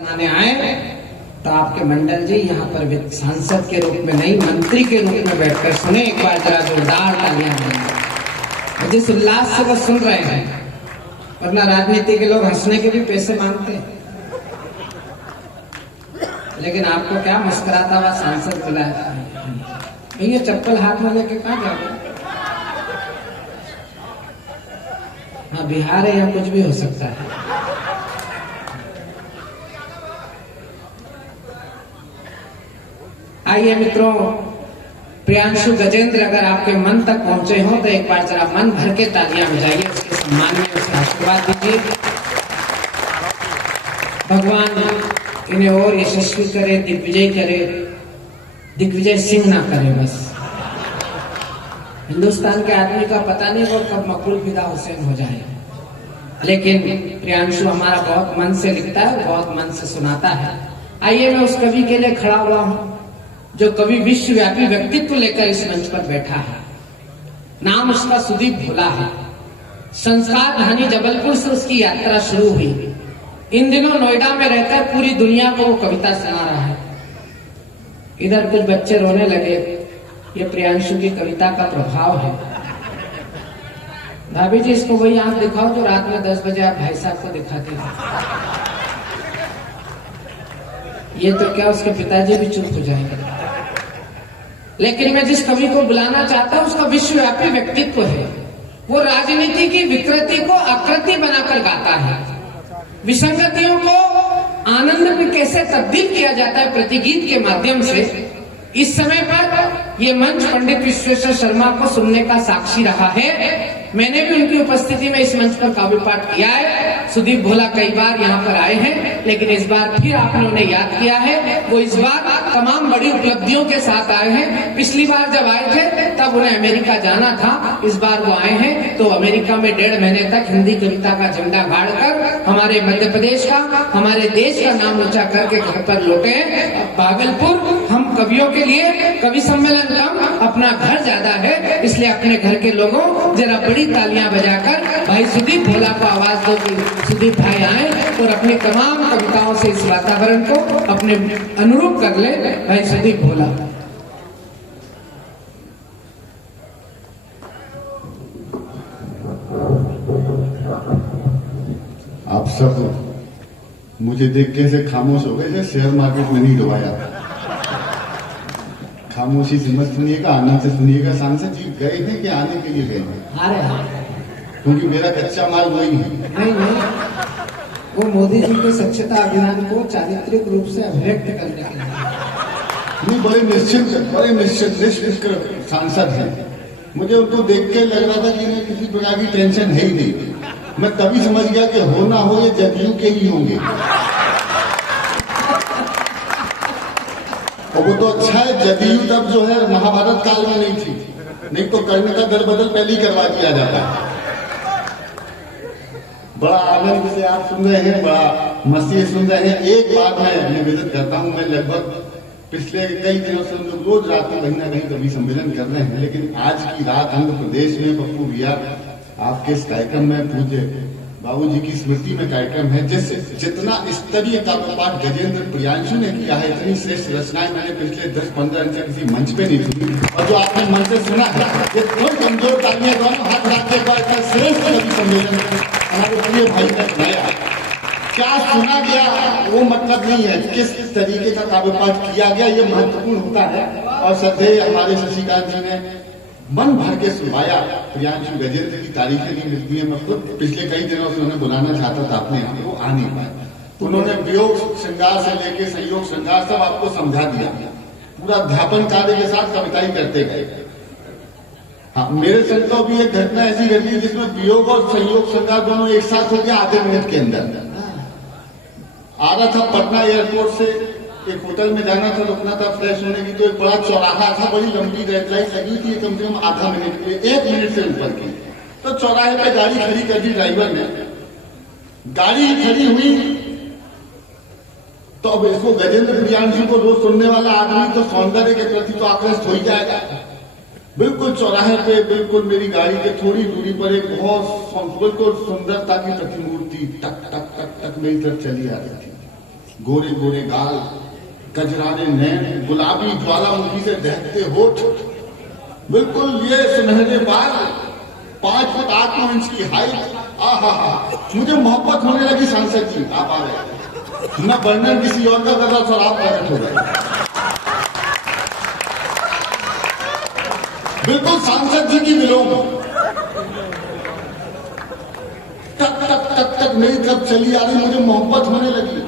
बनाने आए तो आपके मंडल जी यहाँ पर सांसद के रूप में नहीं, मंत्री के रूप में बैठकर सुने। एक बार जरा जोरदार तालियां दें। जिस उल्लास से वो सुन रहे हैं, वरना राजनीति के लोग हंसने के भी पैसे मांगते हैं, लेकिन आपको क्या मुस्कुराता हुआ सांसद बुलाया। ये चप्पल हाथ में लेके कहाँ जा रहे? हाँ, बिहार है या कुछ भी हो सकता है। आइए मित्रों, प्रियांशु गजेंद्र अगर आपके मन तक पहुंचे हो तो एक बार जरा मन भर के तालियां बजाइए, उसके सम्मान में उसे आशीर्वाद दीजिए। भगवान इन्हें और यशस्वी करे, दिग्विजय करे, दिग्विजय सिंह ना करे। बस हिंदुस्तान के आदमी का पता नहीं वो कब मकबूल फिदा हुसैन हो जाए, लेकिन प्रियांशु हमारा बहुत मन से लिखता है, बहुत मन से सुनाता है। आइए मैं उस कवि के लिए खड़ा हुआ हूं जो कवि विश्वव्यापी व्यक्तित्व लेकर इस मंच पर बैठा है। नाम उसका सुदीप भोला है। संस्कार धानी जबलपुर से उसकी यात्रा शुरू हुई। इन दिनों नोएडा में रहकर पूरी दुनिया को वो कविता सुना रहा है। इधर कुछ बच्चे रोने लगे, ये प्रियांशु की कविता का प्रभाव है। भाभी जी, इसको वही आंख दिखाओ जो रात में 10 बजे आप भाई साहब को दिखाते हैं। ये तो क्या, उसके पिताजी भी चुप हो जाएंगे। लेकिन मैं जिस कवि को बुलाना चाहता हूं उसका विश्वव्यापी व्यक्तित्व है। वो राजनीति की विकृति को आकृति बनाकर गाता है। विसंगतियों को आनंद में कैसे तब्दील किया जाता है प्रतिगीत के माध्यम से। इस समय पर ये मंच पंडित विश्वेश्वर शर्मा को सुनने का साक्षी रहा है। मैंने भी उनकी उपस्थिति में इस मंच पर काव्य पाठ किया है। सुदीप भोला कई बार यहाँ पर आए हैं, लेकिन इस बार फिर आपने उन्हें याद किया है। वो इस बार तमाम बड़ी उपलब्धियों के साथ आए हैं। पिछली बार जब आए थे तब उन्हें अमेरिका जाना था, इस बार वो आए हैं तो अमेरिका में 1.5 महीने तक हिंदी कविता का झंडा गाड़कर हमारे मध्य प्रदेश का, हमारे देश का नाम ऊंचा करके घर पर लौटे हैं। भागलपुर हम कवियों के लिए कवि सम्मेलन कम, अपना घर ज्यादा है, इसलिए अपने घर के लोगों जरा बड़ी तालियां बजाकर भाई सुदीप भोला को आवाज दो कि सुदीप भाई आए और अपनी तमाम कविताओं से इस वातावरण को अपने अनुरूप कर ले। भाई सुदीप भोला। आप सब मुझे देख के ऐसे खामोश हो गए, शेयर मार्केट में नहीं डुबाया। खामोशी से मत सुनिएगा, आनंद से सुनिएगा। सांसद जी गए हैं कि आने के लिए गए हैं? क्योंकि मेरा कच्चा माल वही है। नहीं, वो मोदी जी के स्वच्छता अभियान को चारित्रिक रूप से अभिव्यक्त करने के लिए नहीं, बड़े निश्चित निष्फिक्र सांसद हैं। मुझे उनको देख के लग रहा था कि इन्हें किसी प्रकार की टेंशन है ही नहीं। मैं तभी समझ गया कि हो ना हो ये जदयू के ही होंगे। और वो तो अच्छा है, जदयू तब जो है महाभारत काल में नहीं थी, नहीं तो करने का दल बदल पहले ही करवा दिया जाता है। बड़ा आनंद से आप सुन रहे हैं, बड़ा मस्ती सुन रहे हैं। एक बात मैं निवेदन करता हूं, मैं लगभग पिछले कई दिनों से हम लोग रोज रात में कहीं ना कहीं कवि सम्मेलन कर रहे हैं, लेकिन आज की रात आंध्र प्रदेश में पप्पू भैया आपके इस कार्यक्रम में पूज्य बाबूजी की स्मृति में कार्यक्रम है। जैसे जितना स्तरीय काव्य पाठ गजेंद्र प्रियांशु ने किया है, इतनी श्रेष्ठ रचनाएं मैंने पिछले 10-15 दिन से किसी मंच पे नहीं सुनी। और जो आपने मंच से सुना है, ये थोड़ी कमजोर तालियां दोनों हाथ रख के बाद श्रेष्ठ कवि सम्मेलन हमारे प्रिय भाई ने सुनाया। क्या सुना गया वो मतलब नहीं है, किस तरीके का काव्य पाठ किया गया ये महत्वपूर्ण होता है। और श्रद्धेय हमारे शशिकांत जी ने मन भर के सुनवाया। प्रियांशु गजेंद्र की तारीखें नहीं मिलती है। मैं खुद पिछले कई दिनों से उन्हें बुलाना चाहता था अपने यहाँ, वो आ नहीं पाए। उन्होंने वियोग श्रृंगार से लेके संयोग श्रृंगार सब आपको समझा दिया। पूरा अध्यापन कार्य के साथ कविताई करते गए। हाँ, मेरे संग तो अभी एक घटना ऐसी घटी जिसमें वियोग और संयोग श्रृंगार दोनों एक साथ हो गया आधे मिनट के अंदर। आ रहा था पटना एयरपोर्ट से, एक होटल में जाना था, रुकना था फ्रेश होने की, तो एक बड़ा चौराहा था, बड़ी लंबी रेड लाइट लगी थी, कम से कम आधा मिनट के, 1 मिनट से ऊपर की। तो चौराहे पे गाड़ी खड़ी कर दी ड्राइवर ने। गाड़ी खड़ी हुई तो अब इसको गजेंद्र प्रियांशु को रोज सुनने वाला आदमी तो सौंदर्य के प्रति तो आकृष्ट हो ही जाएगा। बिल्कुल चौराहे पे, बिल्कुल मेरी गाड़ी के थोड़ी दूरी पर एक बहुत बिल्कुल सुंदरता की प्रतिमूर्ति टक टक टक टक मेरी तरफ चली आ रही थी। गोरे गोरे गाल, कजरारे नैन, गुलाबी ज्वालामुखी से दहकते होठ, बिल्कुल ये सुनहरे बाल, 5 फुट 8 इंच की हाइट। आहा, मुझे मोहब्बत होने लगी। सांसद जी आप आ गए, न वर्णन किसी और का कर रहा था और आप प्रकट हो गए। बिल्कुल सांसद जी की विलोम। टक टक टक टक मेरी तरफ चली आ रही, मुझे मोहब्बत होने लगी।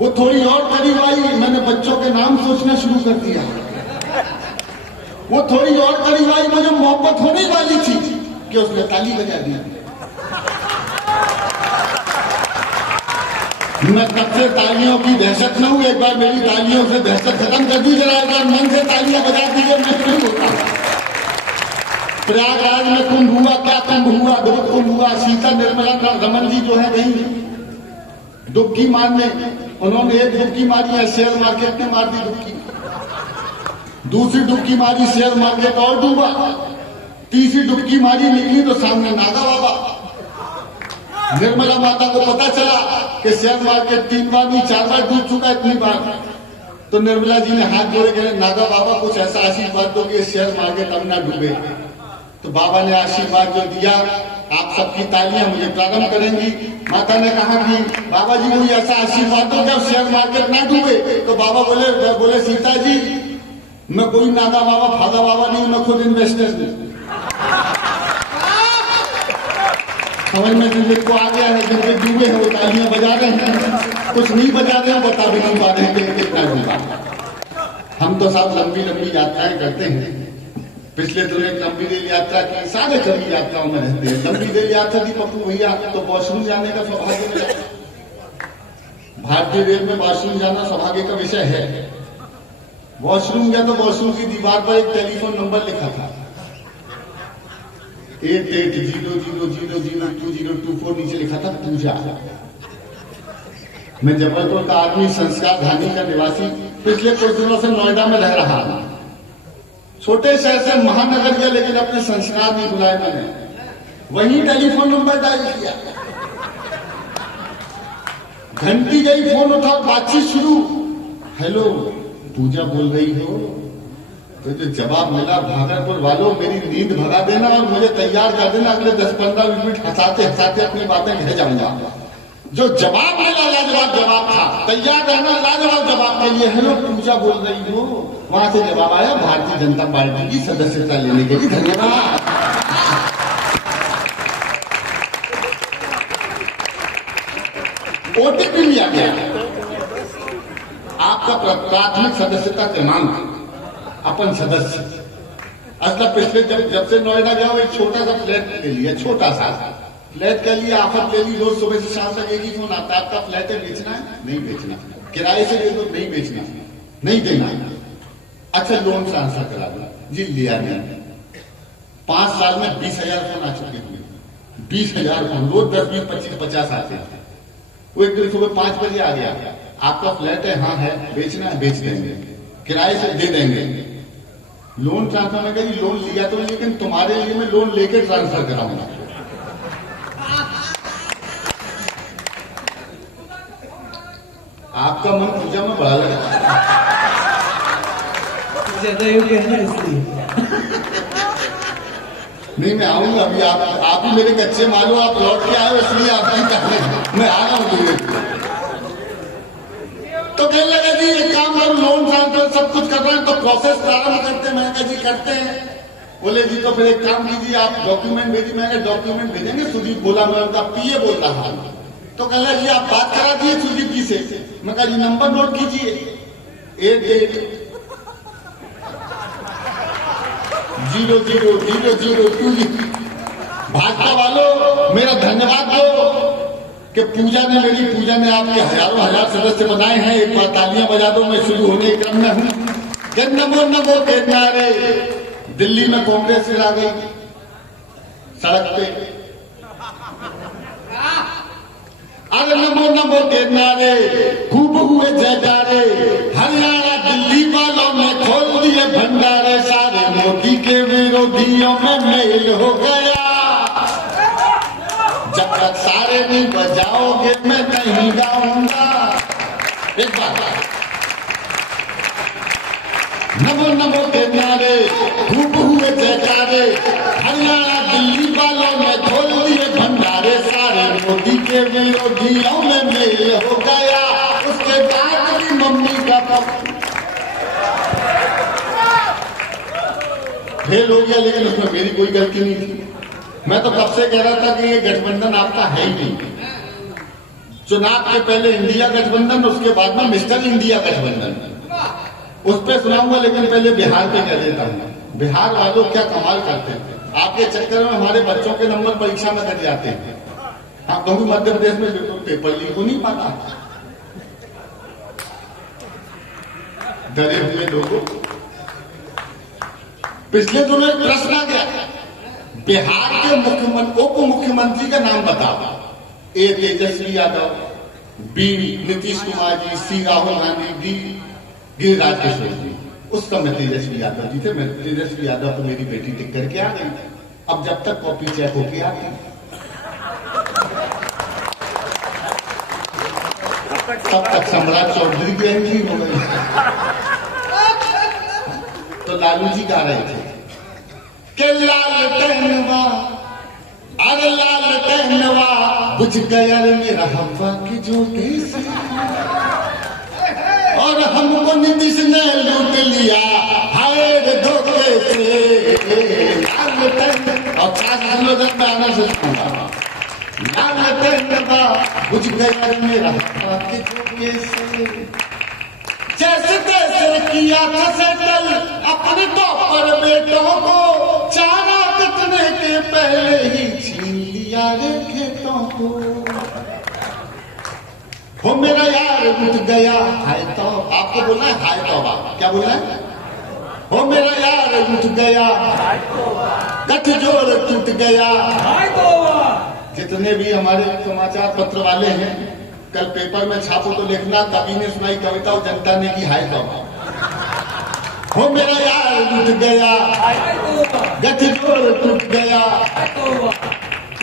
वो थोड़ी और करीब आई, मैंने बच्चों के नाम सोचना शुरू कर दिया। वो थोड़ी और करीब आई, मुझे मोहब्बत होने वाली थी कि उसने ताली बजा दी। मैं तब से तालियों की दहशत में हूं। एक बार मेरी तालियों से दहशत खत्म कर दी जरा, एक बार मन से तालियां बजा दीजिए, मैं शुरू होता हूं। प्रयागराज में कुंभ हुआ, क्या कुंभ हुआ, बहुत कुंभ हुआ। सीता निर्मला रमन जी जो है गई डुबकी मारने, उन्होंने एक डुबकी मारी है, शेयर मार्केट ने मार दी डुबकी। दूसरी डुबकी मारी, शेयर मार्केट और डूबा। तीसरी डुबकी मारी, निकली तो सामने नागा बाबा। निर्मला माता को पता चला कि शेयर मार्केट 3 बार नहीं 4 बार डूब चुका है, इतनी बार। तो निर्मला जी ने हाथ जोड़े कहे, नागा बाबा कुछ ऐसा आशीर्वाद दो कि शेयर मार्केट अब ना डूबे। तो बाबा ने आशीर्वाद जो दिया, आप सबकी तालियां मुझे प्रारंभ करेंगी। माता ने कहा कि बाबा जी कोई ऐसा आशीर्वाद दो जब शेयर मार्केट ना डूबे। तो बाबा बोले सीता जी मैं कोई नागा बाबा फागा बाबा नहीं, मैं खुद इन्वेस्टर हूं। समझ में जिनको आ गया है, जिनके डूबे हैं वो तालियां बजा रहे हैं, कुछ नहीं बजा रहे हैं, बता भी नहीं पा रहे हैं कितना डूबा। हम तो साहब लंबी लंबी यात्राएं करते हैं। पिछले दिनों एक लंबी रेल यात्रा की, सारे कभी यात्राओं में रहते हैं। लंबी रेल यात्रा थी पप्पू भैया, तो वॉशरूम जाने का सौभाग्य मिला। भारतीय रेल में वॉशरूम जाना सौभाग्य का विषय है। वॉशरूम गया तो वॉशरूम की दीवार पर एक टेलीफोन नंबर लिखा था, 8800002024, नीचे लिखा था पूजा। मैं जबलपुर का आदमी, संस्कार धानी का निवासी, पिछले कुछ दिनों से नोएडा में रह रहा हूं। छोटे शहर से महानगर गया, लेकिन अपने संस्कार नहीं भुलाए मैंने। वहीं टेलीफोन नंबर डायल किया, घंटी गई, फोन उठा, बातचीत शुरू। हेलो, पूजा बोल रही हो? तो जो जवाब मिला, भागलपुर वालों मेरी नींद भगा देना और मुझे तैयार कर देना, अगले 10-15 मिनट हंसाते हंसाते अपनी बातें कह जाऊंगा। जो जवाब मिला लाजवाब जवाब था, तैयार रहना लाजवाब जवाब के लिए। हेलो, पूजा बोल रही हो? वहां से जवाब आया, भारतीय जनता पार्टी की सदस्यता लेने के लिए धन्यवाद। ओटीपी लिया गया, आपका प्राथमिक सदस्यता क्रमांक, अपन सदस्य। असल पिछले जब से नोएडा गया, एक छोटा सा फ्लैट ले लिया, छोटा सा फ्लैट के लिए आफत ले ली। रोज सुबह से शाम तक एक ही फोन आता है, आपका फ्लैट है, बेचना है? नहीं बेचना। किराए से ले दो? नहीं बेचना, नहीं देना। अच्छा, लोन ट्रांसफर करा दो जी, लिया नहीं। 5 साल में 20,000 फोन आ चुके हैं, 20,000 फोन, रोज 10, 20, 25, 50 आते हैं। वो एक दिन सुबह 5 बजे आ गया, आपका फ्लैट है? हाँ है। बेचना है? बेच देंगे, किराए से दे देंगे। लोन ट्रांसफर में कही, लोन लिया तो, लेकिन तुम्हारे लिए मैं लोन लेके ट्रांसफर कराऊंगा। आपका मन पूजा में बढ़ा लगा, ज्यादा योग्य है ना इसलिए। नहीं, मैं आऊंगा अभी। आप ही मेरे कच्चे मालूम, आप लौट के आए इसलिए आपकी कहने मैं आ रहा हूं। तो कहने लगा जी एक काम करो, लोन ट्रांसफर सब कुछ कर रहे हैं तो प्रोसेस प्रारंभ करते हैं। मैंने कहा जी करते हैं। बोले जी तो फिर एक काम कीजिए, आप डॉक्यूमेंट भेजिए। मैंने डॉक्यूमेंट भेजेंगे? सुदीप बोला, मैं उनका पीए बोल रहा हूं। तो कहला जी आप बात करा दिए सुदीप जी से? मैं कहा जी नंबर नोट कीजिए, 88000020। भाजपा वालों मेरा धन्यवाद दो कि पूजा ने आपके हजारों हजार सदस्य बनाए हैं। एक बार तालियां बजा दो, मैं शुरू होने के क्रम में हूं। नमो नमो के नारे, दिल्ली में कांग्रेस फिर आ गई सड़क पे। अरे नमो नमो के नारे, खूब हुए जयकारे, हरियाणा दिल्ली वालों ने खोल दिए भंडारे। सारे मोदी के विरोधियों में मेल हो गया, जब तक सारे नारे नहीं बजाओगे मैं नहीं गाऊंगा। एक बार नमो नमो के नारे खूब हुए जयकारे, हरियाणा दिल्ली वालों ने खोल दिए भंडारे, सारे मोदी के विरोधियों में मेल हो गया, उसके बाद भी मम्मी का फेल हो गया, लेकिन उसमें मेरी कोई गलती नहीं थी। मैं तो कब से कह रहा था कि ये गठबंधन आपका है ही नहीं। चुनाव के पहले इंडिया गठबंधन, उसके बाद में मिस्टर इंडिया गठबंधन, उस पर सुनाऊंगा, लेकिन पहले बिहार पे कह देता हूं। बिहार वालों क्या कमाल करते हैं, आपके चक्कर में हमारे बच्चों के नंबर परीक्षा में कट जाते हैं। आप कहूँ मध्य प्रदेश में बिल्कुल पेपर लीक हो नहीं पाता। डरे हुए लोगों, पिछले दिनों एक प्रश्न आ गया, बिहार के मुख्यमंत्री उप मुख्यमंत्री का नाम बताओ। ए तेजस्वी यादव, बी नीतीश कुमार जी, सी राहुल गांधी, डी गिरिराज किशोर जी। उस समय तेजस्वी यादव जी थे। मैं तेजस्वी यादव को मेरी बेटी टिक करके आ गई। अब जब तक कॉपी चेक होके आती, तब तक सम्राट चौधरी की एंट्री हो गई। तो लालू जी गा रहे थे कि लाल टहनवा, अरे लाल टहनवा बुझ गया मेरा हवा की ज्योति से, और हमको नीतीश ने लूट लिया हाय धोखे से। लाल टहनवा, और 4 लोग गाना से सुनूंगा, लाल टहनवा बुझ गया मेरा हवा की ज्योति से, जैसे तैसे किया था सेटल अपने टॉपर बेटों को, चारा कटने के पहले ही छीन लिया रे खेतों को। हो मेरा यार उठ गया हाय तो, आपको बोलना है हाय तौबा, क्या बोलना है? हो मेरा यार उठ गया, गठजोड़ टूट गया। जितने भी हमारे समाचार पत्र वाले हैं, कल पेपर में छापो तो लिखना, कवि ने सुनाई कविता और जनता ने की हाय तौबा। हो मेरा यार उठ गया, गठजोड़ टूट गया,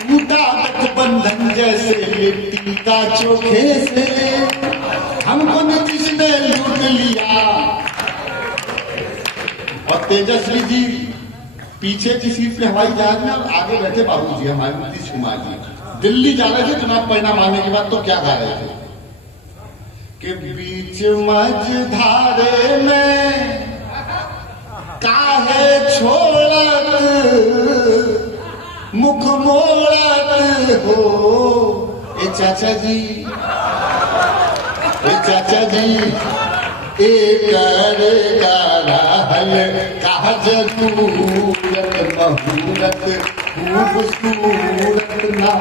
टूटा गठबंधन जैसे लिट्टी का चोखे से, हमको नीतीश ने लूट लिया। और तेजस्वी जी पीछे की सीट पे हवाई जहाज में, और आगे बैठे बाबू जी हमारे नीतीश कुमार जी दिल्ली जा रहे थे चुनाव परिणाम आने के बाद। तो क्या गा रहे थे कि बीच मझधारे में काहे छोड़त मुख मोड़त हो। ए चाचा जी, ए चाचा जी, एक रहल कहा जरूरत महूरत खूबसूरत ना।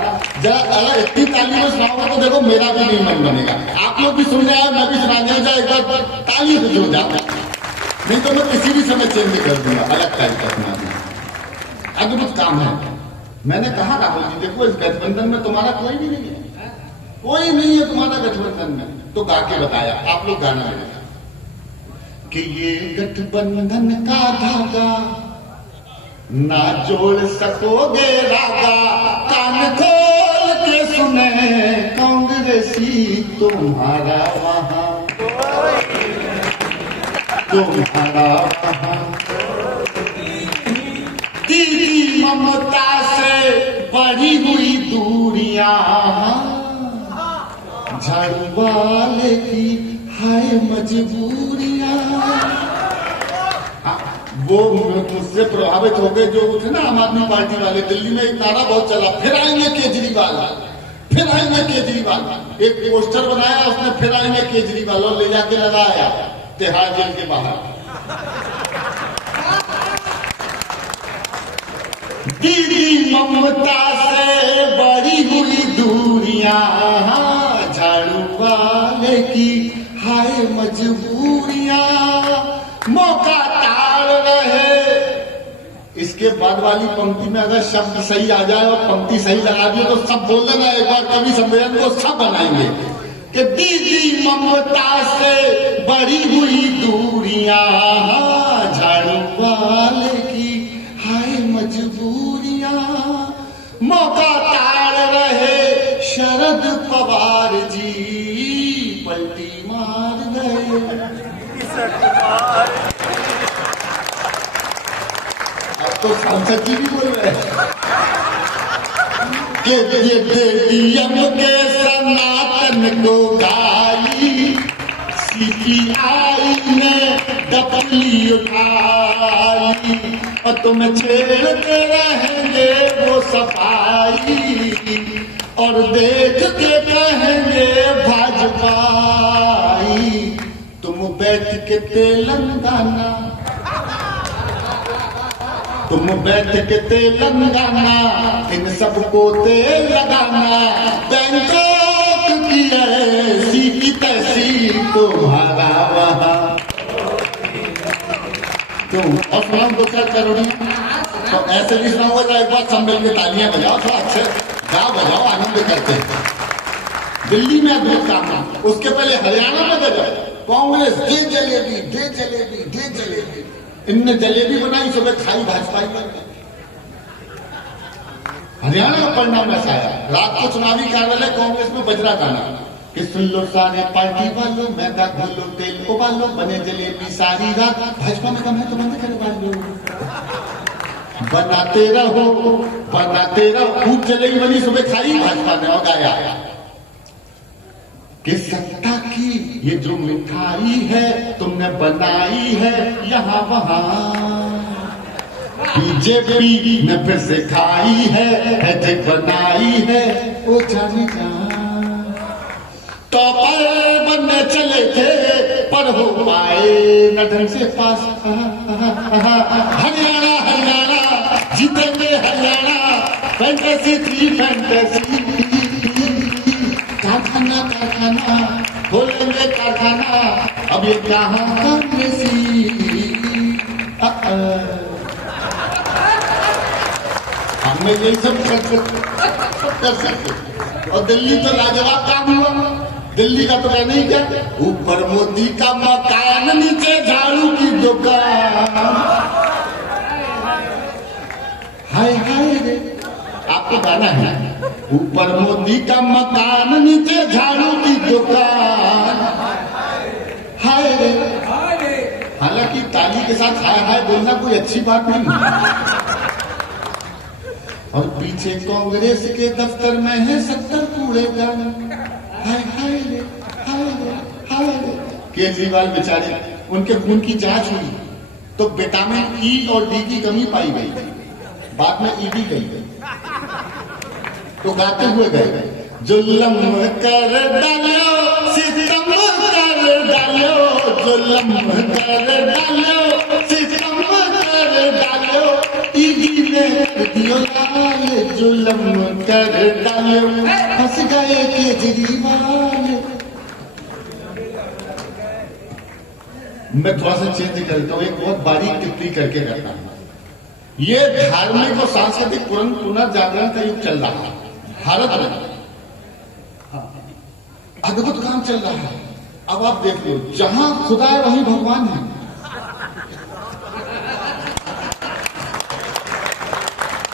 जरा अगर इतनी ताली में सुनाऊंगा तो देखो मेरा भी नहीं मन बनेगा। आप लोग भी सुन रहे हैं, मैं भी सुनाने जाए, एक बार ताली से जुड़ जाता, नहीं तो मैं किसी भी समय चेंज कर दूंगा, अलग टाइप का सुना। अद्भुत काम है। मैंने कहा राहुल जी देखो इस गठबंधन में तुम्हारा कोई भी नहीं है, कोई नहीं है तुम्हारा गठबंधन में। तो गा के बताया, आप लोग गाना है कि ये गठबंधन का धागा ना जोड़ सकोगे रागा, कान खोल के सुने कांग्रेसी तुम्हारा वहां, तुम्हारा वहां। दीदी ममता से बढ़ी हुई दूरियां, झाड़ू वाले की हाय मजबूरियां। वो मुझसे प्रभावित हो गए जो थे ना आम आदमी पार्टी वाले। दिल्ली में एक नारा बहुत चला, फिर आएंगे केजरीवाल, फिर आएंगे केजरीवाल। एक पोस्टर बनाया उसने, फिर आएंगे केजरीवाल, और ले जाके लगाया तिहाड़ जेल के बाहर। दीदी ममता से बढ़ी हुई दूरियां, झाड़ू वाले की हाय मजबूरियां, मौका टाल रहे। इसके बाद वाली पंक्ति में अगर शब्द सही आ जाए और पंक्ति सही लगा दिए तो सब बोल देना एक बार, कवि सम्मेलन को सब बनाएंगे कि दीदी ममता से बढ़ी हुई दूरियां, झाड़ू वाले की हाय मजबूरियां, मौका टाल रहे पलटी मार गए। अब तो सांसद जी भी बोल रहे हैं कि DDM के सनातन को गाली, CPI ने डपली उठाई, और तुम्हें छेड़ते रहेंगे वो सफाई, और देख के कहेंगे भाजपाई। तुम बैठ के तेलंगाना, तुम बैठ के तेलंगाना, इन सबको तेल लगाना। बैंकॉक की ऐसी की तैसी तुम्हारा वहां। तुम और सुनाओ दो चार करोड़ी तो ऐसे भी सुना हुआ, एक बार सब मिल के तालियां बजाओ, थोड़ा अच्छे गाओ बजाओ, आनंद करते हैं। दिल्ली में अद्भुत काम, उसके पहले हरियाणा में बजाओ, कांग्रेस दे जलेबी दे जलेबी दे जलेबी। इनने जलेबी बनाई, सुबह खाई भाजपा पर। हरियाणा का परिणाम ऐसा आया, रात को चुनावी कार्यालय कांग्रेस में बजरा गाना कि सुन लो सारे पार्टी वालों, मैदा घोलो तेल उबालो, बने जलेबी सारी रात। भाजपा में कम है तो बंद कर वालो, बनाते रहो बनाते रहो। खूब जलेबी बनी, सुबह खाई भाजपा ने और गाया कि सत्ता की ये जो मिठाई है तुमने बनाई है यहाँ वहां। बीजेपी ने फिर से खाई है जो बनाई है वो जानी जान। तो पर बनने चले थे पर हो पाए न ढंग से पास। हरियाणा हरियाणा जीतेंगे हरियाणा, फैंटेसी थी फैंटेसी। कारखाना कारखाना खोलेंगे कारखाना, अब ये कहाँ कांग्रेसी। हमने यही सब कर सकते। और दिल्ली तो लाजवाब काम हुआ। दिल्ली का तो कहना ही क्या, ऊपर मोदी का मकान, नीचे झाड़ू की दुकान। हाय हाय रे, आपको गाना है, ऊपर मोदी का मकान, नीचे झाड़ू की दुकान। हाय रे, हालांकि ताली के साथ हाय हाय बोलना कोई अच्छी बात नहीं। और पीछे कांग्रेस के दफ्तर में है 70 कूड़ेदान। हाय हाय रे, हाय रे, हाय रे। केजरीवाल बेचारे, उनके खून की जांच हुई तो विटामिन ई और डी की कमी पाई गई, बाद में ईडी गई, तो गाते हुए गए, जुल्म कर डालो सितम कर डालो, जुल्म कर डालो सितम कर डालो, ईडी ने दियो लाल, जुल्म कर डालो, फंस गए केजरीवाल। मैं थोड़ा सा चेंज करता हूँ, एक बहुत बारीक टिप्पणी करके करता हूँ। ये धार्मिक और सांस्कृतिक पुनर्जागरण का युग चल रहा है भारत में, अद्भुत काम चल रहा है। अब आप देख लो, जहां खुदा है वहीं भगवान है।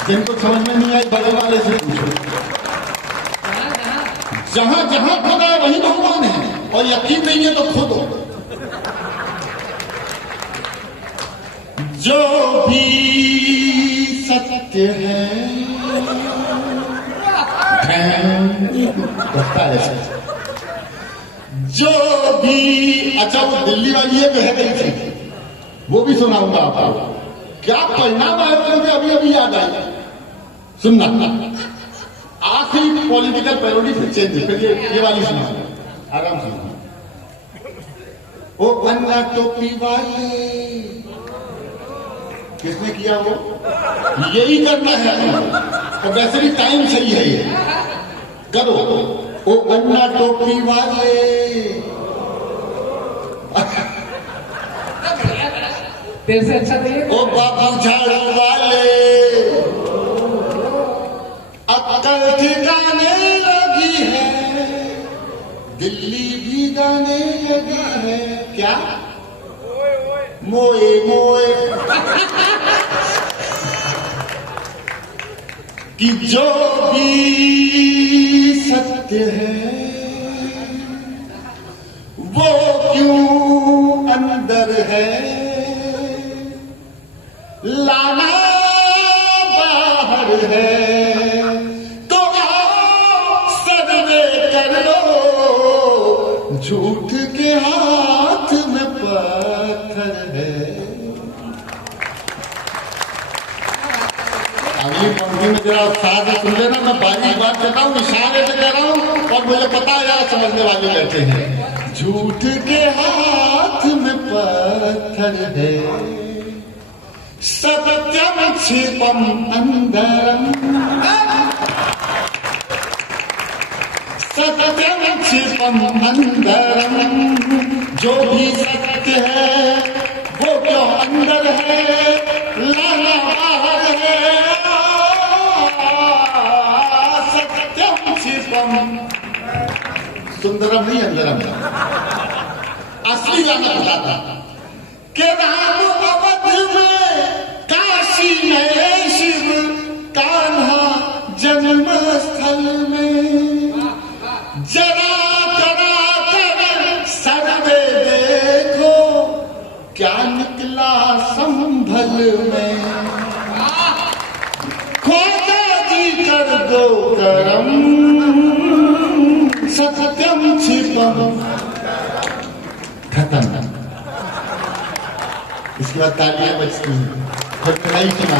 जिनको समझ में नहीं आई बगल वाले से पूछो। जहां जहां खुदा है वहीं भगवान है, और यकीन नहीं है तो खुद हो। जो भी सत्य है जो भी, अच्छा वो दिल्ली वाली है बह गई थी, वो भी सुनाऊंगा आपको। क्या परिणाम आया मुझे अभी अभी याद आई, सुनना। आखिरी पॉलिटिकल पैरोडी फिर चेंज, फिर ये वाली सुना, आराम से। ओ अन्ना टोपी वाले, किसने किया वो? यही करना है, और वैसे भी टाइम सही है ये, करो। ओ अन्ना टोपी वाले, तेरे से अच्छा नहीं। ओ बाबू झाड़ू वाले, अक्कल ठिकाने लगी है, दिल्ली भी गाने लगी है। क्या मोए मोए कि जो भी सत्य है वो क्यों अंदर है, लाना बाहर है, तो आओ सर्वे कर लो, झूठ के हाथ में पत्थर है। अगली पंक्ति में जरा उत्साह से सुन लेना, मैं बारीक बात करता हूँ, इशारे से कह रहा हूँ और मुझे पता है यार समझने वाले बैठे हैं। झूठ के हाथ में पत्थर है, सत्यम क्षिपम अंदरम, सत्यम क्षिपम अंदरम, जो भी सत्य है वो क्यों अंदर है, लाना बाहर है, सत्यम क्षिपम, सुंदरम नहीं अंदरम, असली लाना बताता कि राम अवध में, काशी में शिव, कान्हा जन्म स्थल में, जरा करा कर सर्वे देखो, क्या निकला संभल में, खोदा जी कर दो करम, सत्यम छिपम, खत्म। इसके बाद तालियां बजती हैं, फिर नहीं सुना।